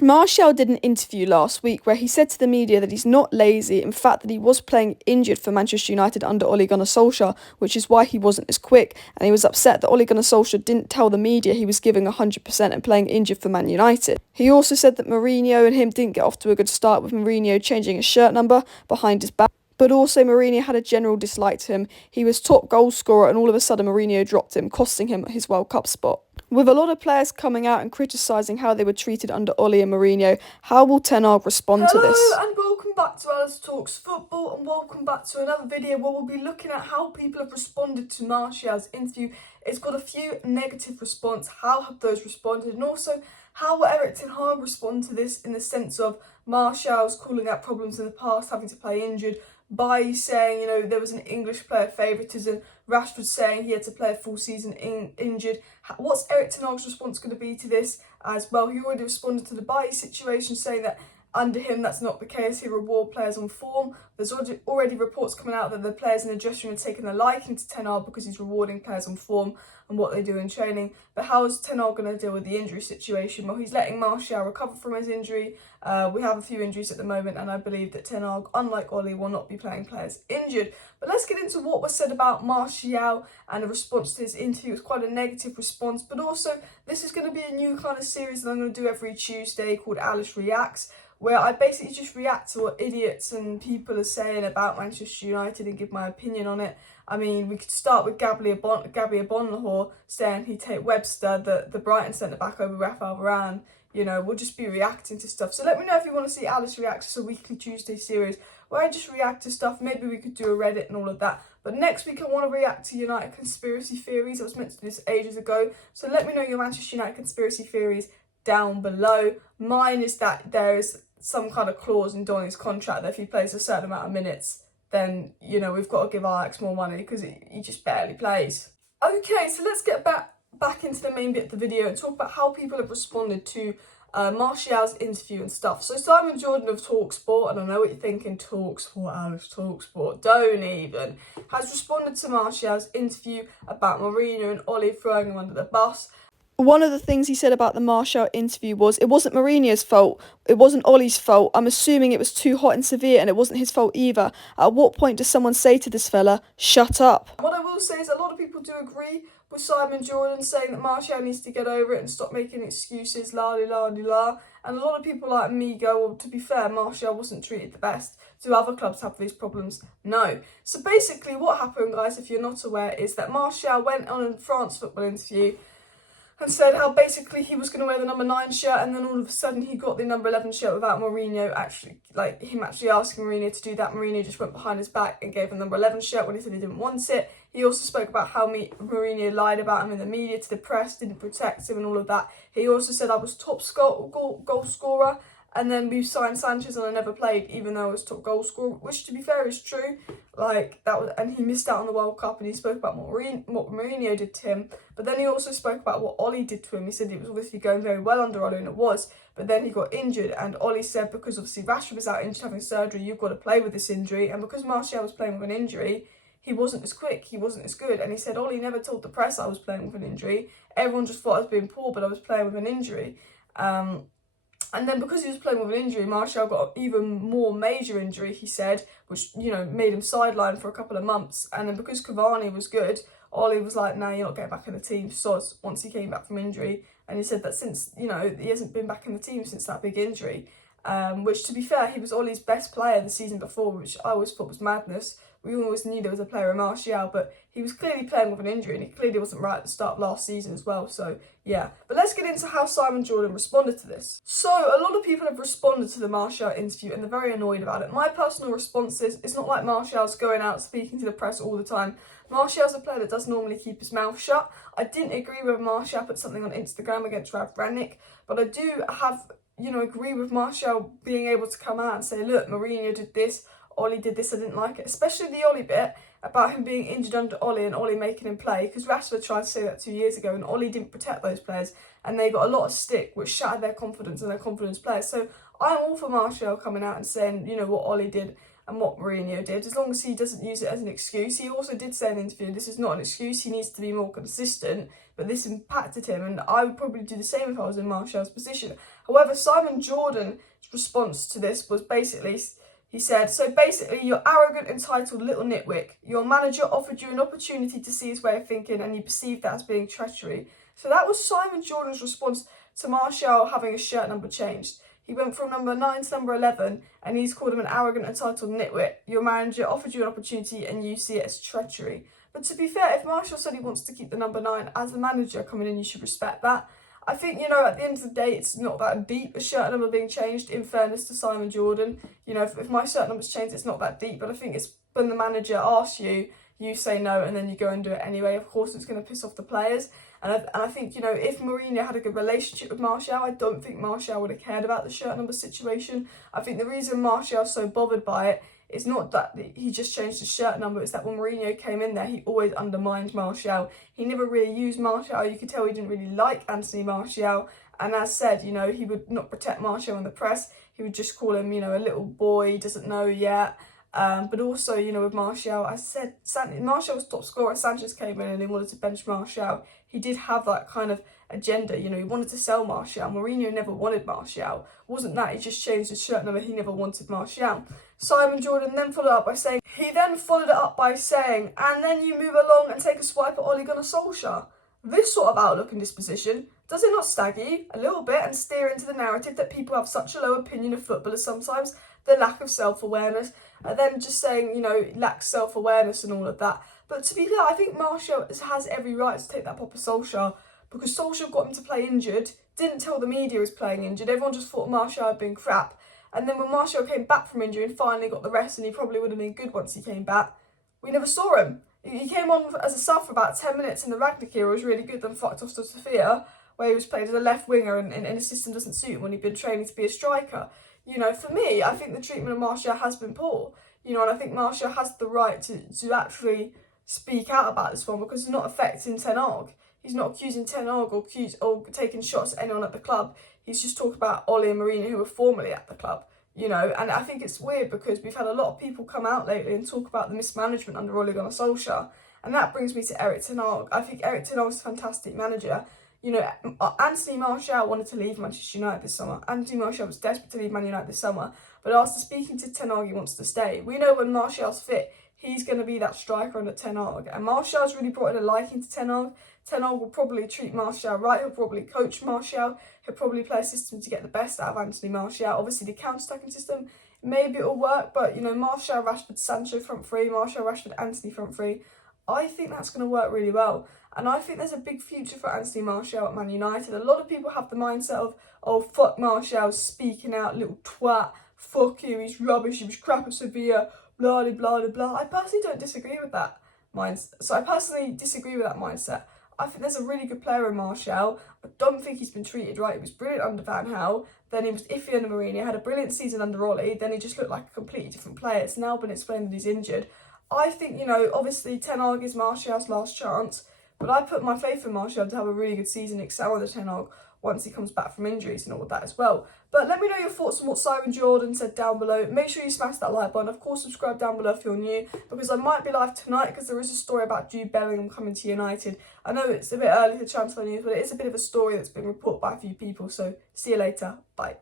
Martial did an interview last week where he said to the media that he's not lazy, in fact that he was playing injured for Manchester United under Ole Gunnar Solskjaer, which is why he wasn't as quick, and he was upset that Ole Gunnar Solskjaer didn't tell the media he was giving 100% and playing injured for Man United. He also said that Mourinho and him didn't get off to a good start, with Mourinho changing his shirt number behind his back. But also Mourinho had a general dislike to him. He was top goal scorer and all of a sudden Mourinho dropped him, costing him his World Cup spot. With a lot of players coming out and criticising how they were treated under Ole and Mourinho, how will Ten Hag respond to this? Hello and welcome back to Alice Talks Football, and welcome back to another video where we'll be looking at how people have responded to Martial's interview. It's got a few negative response. How have those responded? And also, how will Erik Ten Hag respond to this, in the sense of Martial's calling out problems in the past, having to play injured, by saying, there was an English player favouritism, Rashford saying he had to play a full season injured. What's Erik Ten Hag's response going to be to this as well? He already responded to the Bailly situation, saying that under him that's not the case. He reward players on form. There's already reports coming out that the players in the dressing room are taking a liking to Ten Hag because he's rewarding players on form and what they do in training. But how is Ten Hag going to deal with the injury situation? Well, he's letting Martial recover from his injury. We have a few injuries at the moment, and I believe that Ten Hag, unlike Ole, will not be playing players injured. But let's get into what was said about Martial and the response to his interview. It was quite a negative response, but also this is going to be a new kind of series that I'm going to do every Tuesday called Alice Reacts, where I basically just react to what idiots and people are saying about Manchester United and give my opinion on it. I mean, we could start with Gabby Abonlahor saying he'd take Webster, the Brighton centre-back, over Rafael Varane. We'll just be reacting to stuff. So let me know if you want to see Alice Reacts. It's a weekly Tuesday series where I just react to stuff. Maybe we could do a Reddit and all of that. But next week I want to react to United conspiracy theories. I was meant to do this ages ago. So let me know your Manchester United conspiracy theories down below. Mine is that there is some kind of clause in Donny's contract that if he plays a certain amount of minutes, then, we've got to give Ajax more money because he just barely plays. Okay, so let's get back into the main bit of the video and talk about how people have responded to Martial's interview and stuff. So Simon Jordon of TalkSport, and I know what you're thinking, TalkSport, Alice, TalkSport, don't even, has responded to Martial's interview about Mourinho and Ole throwing him under the bus. One of the things he said about the Martial interview was it wasn't Mourinho's fault, it wasn't Ole's fault. I'm assuming it was too hot and severe and it wasn't his fault either. At what point does someone say to this fella, shut up? What I will say is a lot of people do agree with Simon Jordon saying that Martial needs to get over it and stop making excuses, la-di-la-di-la. And a lot of people like me go, well, to be fair, Martial wasn't treated the best. Do other clubs have these problems? No. So basically what happened, guys, if you're not aware, is that Martial went on a France football interview and said how basically he was going to wear the number 9 shirt, and then all of a sudden he got the number 11 shirt without Mourinho actually asking Mourinho to do that. Mourinho just went behind his back and gave him the number 11 shirt when he said he didn't want it. He also spoke about how Mourinho lied about him in the media to the press, didn't protect him and all of that. He also said I was top goal scorer, and then we signed Sanchez and I never played, even though I was top goal scorer, which to be fair is true. And he missed out on the World Cup, and he spoke about what Mourinho did to him. But then he also spoke about what Ole did to him. He said it was obviously going very well under Ole, and it was. But then he got injured, and Ole said because obviously Rashford was out injured having surgery, you've got to play with this injury. And because Martial was playing with an injury, he wasn't as quick, he wasn't as good. And he said Ole never told the press I was playing with an injury. Everyone just thought I was being poor, but I was playing with an injury. And then because he was playing with an injury, Martial got an even more major injury, he said, which, made him sidelined for a couple of months. And then because Cavani was good, Ole was like, no, you're not getting back in the team, once he came back from injury. And he said that since, he hasn't been back in the team since that big injury. Which, to be fair, he was Ole's best player the season before, which I always thought was madness. We always knew there was a player in Martial, but he was clearly playing with an injury, and he clearly wasn't right at the start of last season as well. So, yeah. But let's get into how Simon Jordon responded to this. So, a lot of people have responded to the Martial interview, and they're very annoyed about it. My personal response is, it's not like Martial's going out speaking to the press all the time. Martial's a player that does normally keep his mouth shut. I didn't agree with Martial put something on Instagram against Ralf Rangnick, but I do agree with Martial being able to come out and say, look, Mourinho did this, Ole did this, I didn't like it. Especially the Ole bit about him being injured under Ole and Ole making him play, because Rashford tried to say that 2 years ago and Ole didn't protect those players, and they got a lot of stick, which shattered their confidence and their confidence players. So I'm all for Martial coming out and saying, what Ole did and what Mourinho did, as long as he doesn't use it as an excuse. He also did say in an interview, this is not an excuse, he needs to be more consistent, but this impacted him, and I would probably do the same if I was in Martial's position. However, Simon Jordon's response to this was basically, he said, so basically, you're arrogant, entitled little nitwick. Your manager offered you an opportunity to see his way of thinking, and you perceived that as being treachery. So that was Simon Jordon's response to Martial having his shirt number changed. He went from number 9 to number 11, and he's called him an arrogant, entitled nitwit. Your manager offered you an opportunity, and you see it as treachery. But to be fair, if Martial said he wants to keep the number 9 as the manager coming in, you should respect that. I think, at the end of the day, it's not that deep, a shirt number being changed, in fairness to Simon Jordon. If my shirt number's changed, it's not that deep, but I think it's when the manager asks you, you say no, and then you go and do it anyway. Of course, it's going to piss off the players. And I think, if Mourinho had a good relationship with Martial, I don't think Martial would have cared about the shirt number situation. I think the reason Martial's so bothered by it is not that he just changed his shirt number, it's that when Mourinho came in there, he always undermined Martial. He never really used Martial. You could tell he didn't really like Antony Martial. And as said, he would not protect Martial in the press. He would just call him, a little boy, he doesn't know yet. But also, with Martial, as I said, Martial was top scorer. Sanchez came in and he wanted to bench Martial. He did have that kind of agenda, he wanted to sell Martial. Mourinho never wanted Martial. It wasn't that, he just changed his shirt number, he never wanted Martial. Simon Jordon then followed it up by saying, and then you move along and take a swipe at Ole Gunnar Solskjaer. This sort of outlook and disposition, does it not stagger you a little bit and steer into the narrative that people have such a low opinion of footballers sometimes, the lack of self-awareness, and then just saying, lacks self-awareness and all of that. But to be fair, I think Martial has every right to take that pop of Solskjaer, because Solskjaer got him to play injured, didn't tell the media he was playing injured, everyone just thought Martial had been crap. And then when Martial came back from injury and finally got the rest, and he probably would have been good once he came back, we never saw him. He came on as a sub for about 10 minutes in the Ragnick era, was really good, then fucked off to Sofia, where he was played as a left winger and his system doesn't suit him when he'd been training to be a striker. For me, I think the treatment of Martial has been poor. And I think Martial has the right to actually speak out about this one, because it's not affecting Ten Hag. He's not accusing Ten Hag or taking shots at anyone at the club. He's just talked about Ole and Mourinho, who were formerly at the club. And I think it's weird because we've had a lot of people come out lately and talk about the mismanagement under Ole Gunnar Solskjaer. And that brings me to Erik Ten Hag. I think Erik Ten Hag is a fantastic manager. Antony Martial wanted to leave Manchester United this summer. Antony Martial was desperate to leave Man United this summer. But after speaking to Ten Hag, he wants to stay. We know when Martial's fit, he's going to be that striker under Ten Hag. And Martial's really brought in a liking to Ten Hag. Ten Hag will probably treat Martial right. He'll probably coach Martial. He'll probably play a system to get the best out of Antony Martial. Obviously, the counter-attacking system, maybe it'll work. But, Martial, Rashford, Sancho front three. Martial, Rashford, Antony front three. I think that's going to work really well. And I think there's a big future for Antony Martial at Man United. A lot of people have the mindset of, oh, fuck Martial, speaking out, little twat. Fuck you, he's rubbish, he was crap at Sevilla, blah, blah, blah, blah. I personally don't disagree with that mindset. I think there's a really good player in Martial. I don't think he's been treated right. He was brilliant under Van Gaal, then he was iffy under Mourinho, had a brilliant season under Ole, then he just looked like a completely different player. It's now been explained that he's injured. I think, obviously Ten Hag is Martial's last chance, but I put my faith in Martial to have a really good season, excel under Ten Hag once he comes back from injuries and all of that as well. But let me know your thoughts on what Simon Jordon said down below. Make sure you smash that like button. Of course, subscribe down below if you're new, because I might be live tonight because there is a story about Jude Bellingham coming to United. I know it's a bit early for transfer news, but it is a bit of a story that's been reported by a few people. So see you later. Bye.